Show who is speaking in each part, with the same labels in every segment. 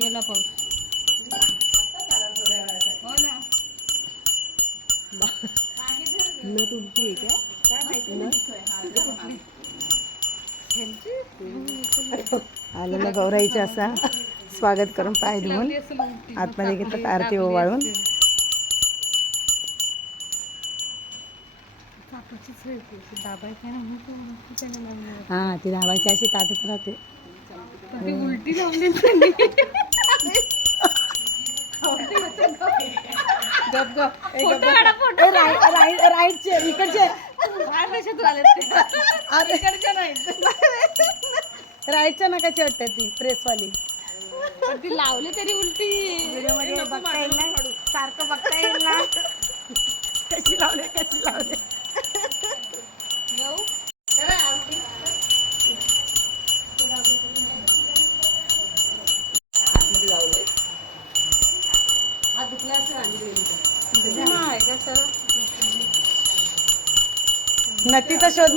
Speaker 1: गेला पाऊस. हो ना.
Speaker 2: न तुमची आहे. काय आलेल्या गौराईचे असा स्वागत करून पाय धुवून. आतमध्ये घेतात आरती ओवाळून. हा ती धावायची अशी ताटत राहते.
Speaker 1: उलटी लावली त्यांनी गप. गप फोटो काढा फोटो
Speaker 2: राईटचे इकडचे.
Speaker 1: बाहेर देशातून आले इकडच्या नाहीत
Speaker 2: राईटच्या नकाची वाटते ती प्रेसवाली.
Speaker 1: पण ती लावली तरी उलटी.
Speaker 2: व्हिडिओमध्ये बघता येईल ना? सारखं बघता येईल ना? कशी लावले कशी लावले?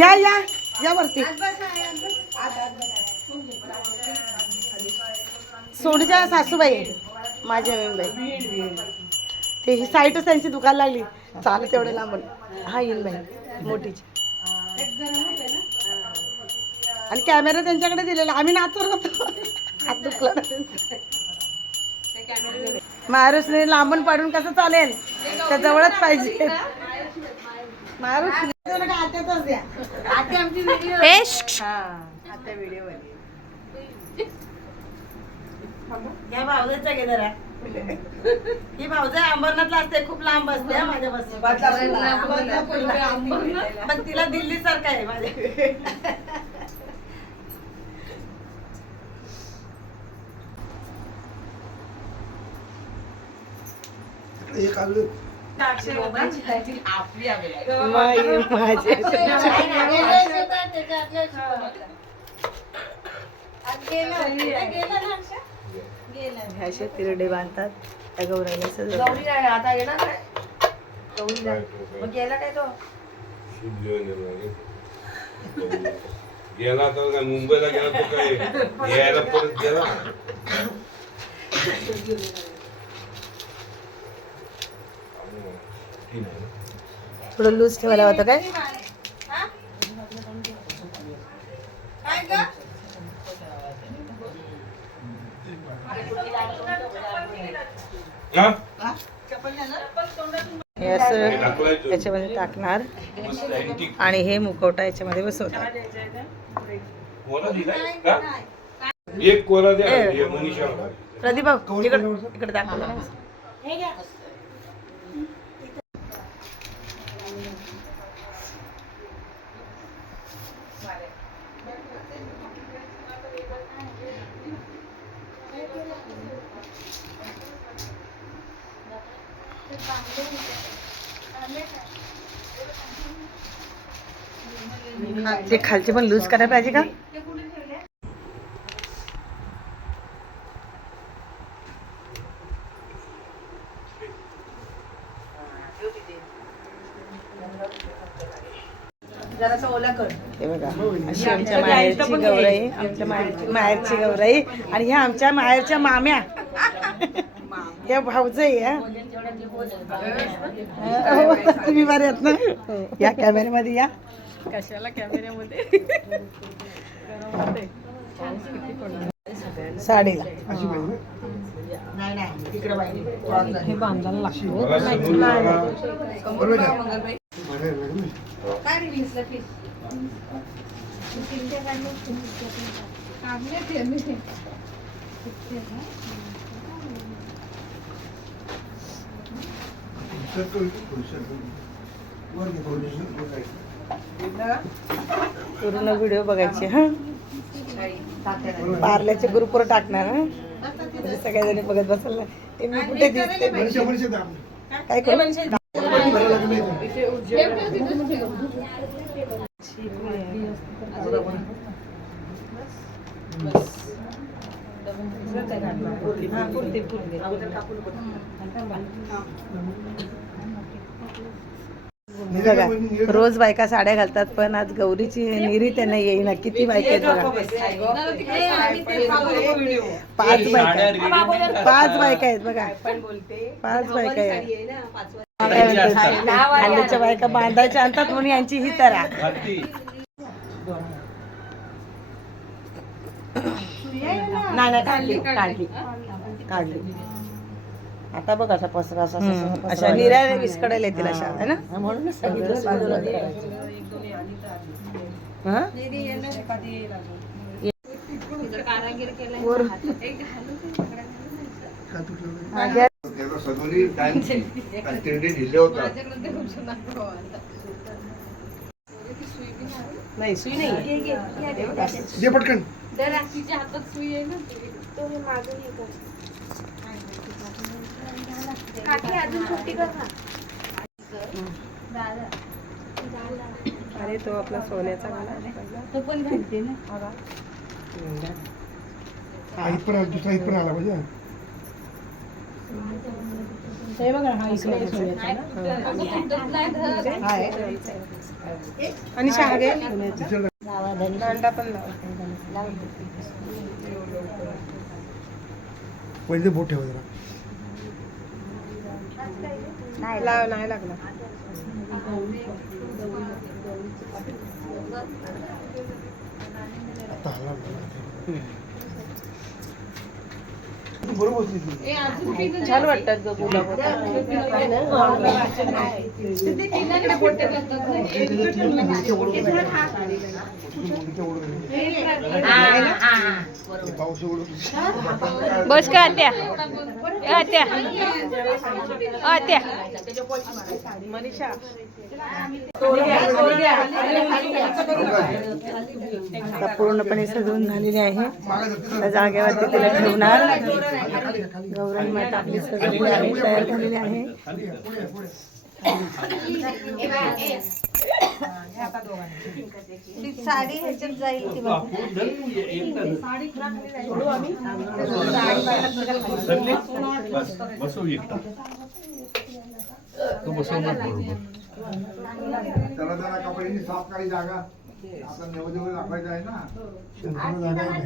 Speaker 2: या या. या वरती. सोडीच्या सासूबाई माझ्या बाई ते ही साईटच त्यांची दुकान लागली. चालत तेवढं लांबून. हा येईन बाई. मोठीची. आणि कॅमेरा त्यांच्याकडे दिलेला. आम्ही नाचत होतो. हात दुखला ना महाराष्ट्र लांबून पाडून कसं चालेल? त्या जवळच पाहिजे. अंबरनाथला असते खूप लांब असते हा माझ्या बस. पण तिला दिल्ली सारखं आहे माझ्या. माझे माझे असे तिरडे बांधतात त्या सजवतात.
Speaker 3: गौरी नाही आता येणार नाही गौरी नाही मग गेला काय तो
Speaker 4: गेला तर काय मुंबईला गेला तो काय यायला परत गेला
Speaker 2: थोडं लूज ठेवायला होतं काय
Speaker 4: हा?
Speaker 2: हे असं
Speaker 4: हे.
Speaker 2: याच्यामध्ये टाकणार. आणि हे मुखवटा याच्यामध्ये बसवतात
Speaker 4: कोरा दिलाय का? एक कोरा द्या
Speaker 2: ए.
Speaker 4: मनीषा
Speaker 2: प्रदीप भाऊ इकडे इकडे दाखवलं ते खालचे पण लूज करायला पाहिजे का? हे बघा अशी आमच्या माहेरची गौराई आमच्या माहेर माहेरची गौराई. आणि ह्या आमच्या माहेरच्या माम्या. ह्या भाऊजई आहे. हो, तुम्ही बरे आहेत ना? या कॅमेऱ्यामध्ये या.
Speaker 1: कशाला कॅमेऱ्यामध्ये?
Speaker 2: साडीला.
Speaker 3: नाही नाही तिकडे पाहिजे
Speaker 1: हे बांधायला लागतो.
Speaker 4: मला
Speaker 5: पूर्ण व्हिडिओ बघायचे हा? पार्ल्याचे ग्रुपवर टाकणार हा? म्हणजे सगळ्याजणी बघत बसाल ना. ते मी कुठे दिसते? काय करू? बघा रोज बायका साड्या घालतात पण आज गौरीची निरी त्यांना येईना. किती बायका आहेत बघा? पाच बायका. पाच बायका आहेत बघा. पाच बायका आहेत. हल्लीच्या बायका बांधायच्या आणतात म्हणून यांची ही तरा. नाही नाही काढली काढली. काढली. आता बघ असा पसरा असा अशा निऱ्या विस्कडायला येतील अशा है. ना? म्हणून सांगितलं. बाजूला. हा? नाही सुई नाही
Speaker 6: पटकन.
Speaker 1: तिच्या हातात सुई आहे ना
Speaker 5: अरे तो आपला सोन्याचा गाला
Speaker 1: तो पण घालते ना
Speaker 6: हा इथपर आला दुसरा इथपर आला म्हणजे
Speaker 5: हे बघा हा इकडे सोन्याचा ना. आहे. आणि शहागे दांडा पण लावा.
Speaker 6: पहिले बोट ठेवा जरा
Speaker 5: लाव नाही लागला
Speaker 6: आता नाही. बरोबर.
Speaker 5: छान वाटतात ग
Speaker 1: बस का आत्या. आत्या. आत्या.
Speaker 5: मनीषा. आता पूर्णपणे सजवून झालेली आहे. त्या जागेवरती तिला ठेवणार. गौराई माता आपली सजवली आहे तयार झालेली आहे.
Speaker 3: साडी ह्याच्यात जाईल ती बघ.
Speaker 6: त्याला जरा कपड्याची साफ करायची जागा. आता वगैरे दाखवायचं आहे ना. शंकरला जागा आहे.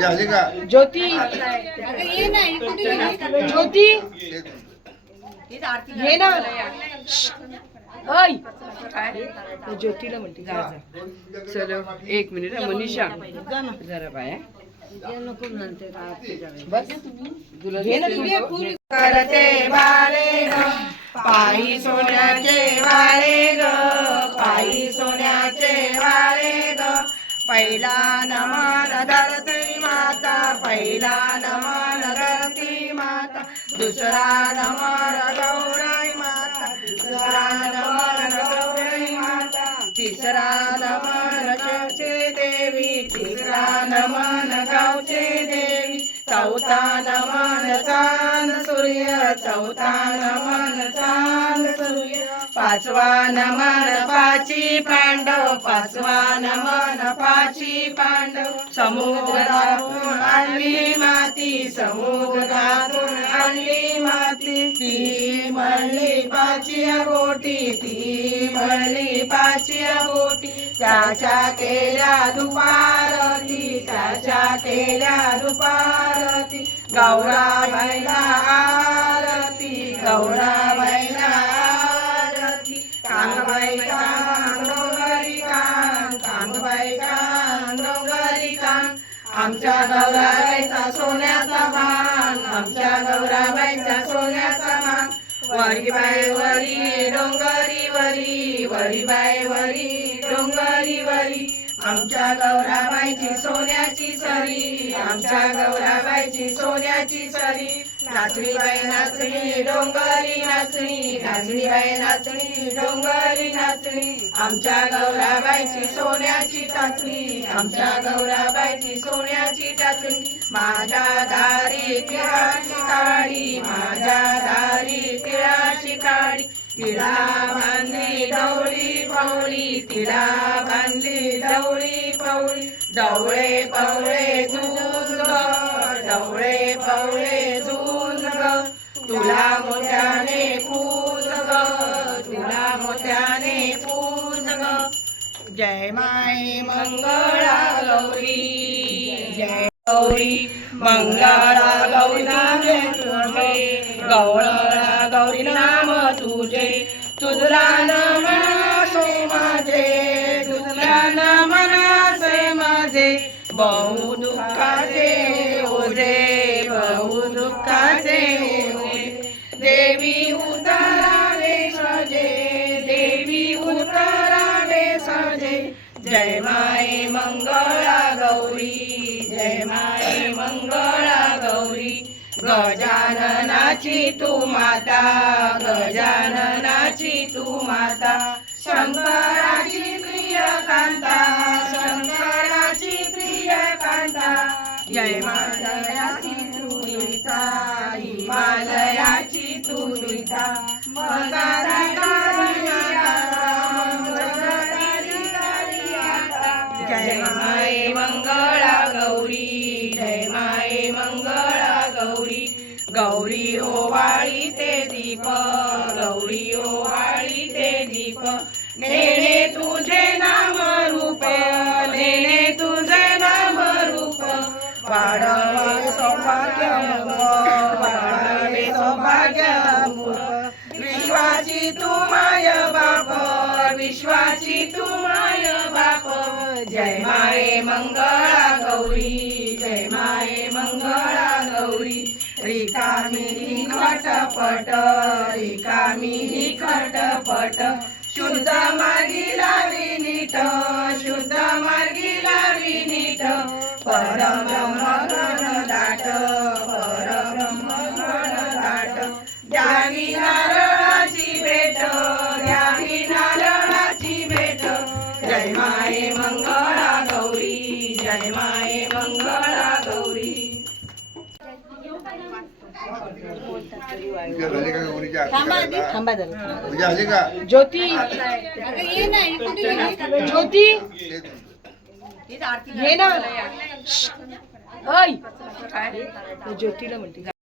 Speaker 6: झाली का
Speaker 5: ज्योती. ज्योती. हे ना. ज्योतीला म्हणते.
Speaker 2: चलो एक मिनिट. हा, मनीषा. जरा बाया.
Speaker 5: घे तू. करते वाळे ग पायी सोन्याचे वाळे ग पायी सोन्याचे वाळे ग. पहिला नमन धरती माता पहिला नमन माता दुसरा गौराई माता गौराई माता तिसरा नमन गावचे देवी तिसरा नमन गावचे देवी चौथा नमन चांद सूर्य चौथा नमन चांद सूर्य। पाचवा नमन पाची पांडव पाचवा नमन पाची पांडव. समुद्रातून आणली माती समुद्रातून आणली माती. ती म्हणली पाची गोटी ती म्हणली पाची गोटी. त्याच्या केल्या दुपारती त्याच्या केल्या दुपारती. गौरा बैला आरती गौरा बैला कांगबाई डोंगरी कांगबाई डोंगरी आमच्या गौराबाईचा सोन्याचा मान आमच्या गौराबाईचा सोन्याचा मान वरी बाय वरी डोंगरी वरी वरी बाय वरी डोंगरी वरी आमच्या गौराबाईची सोन्याची सरी आमच्या गौराबाईची सोन्याची सरी. नाचणी बाई नाचणी डोंगरी नाचणी. नाचणी बाई नाचणी डोंगरी नाचणी. आमच्या गौराबाईची सोन्याची टाचणी आमच्या गौराबाईची सोन्याची टाचणी माझ्या दारी तिळाची काळी माझ्या दारी तिळाची काळी तिला बांधली डवळी पवळी तिला बांधली डवळी पवळी डवळे पवळे झुंज डवळे पवळे झुंज तुला मोत्याने पूज ग तुला मोत्याने पूज ग. जय माई मंगळा गौरी जय गौरी मंगळा गौरी जय माय मंगळा गौरी जय माय मंगळा गौरी. गजाननाची तू माता गजाननाची तू माता. शंकराची प्रिय कांता शंकराची प्रिय कांता. जय मालयाची तू नीता हिमालयाची तू नीता वाढवे सौभाग्य वाढवे सौभाग्य विश्वाची तू माय बाप विश्वाची तू माय बाप. जय माये मंगळा गौरी जय माये मंगळा गौरी. रिकामी खटपट रिकामी खटपट शुद्ध मार्गी लावी नीट परब्रह्म घन दाट परब्रह्म घन दाट द्यावी नारळाची भेट द्यावी नारळाची भेट. जय माय मंगळा गौरी जय माय मंगळा गौरी.
Speaker 6: का?
Speaker 5: ज्योती. ज्योती? ये ना. ज्योतीला म्हणते.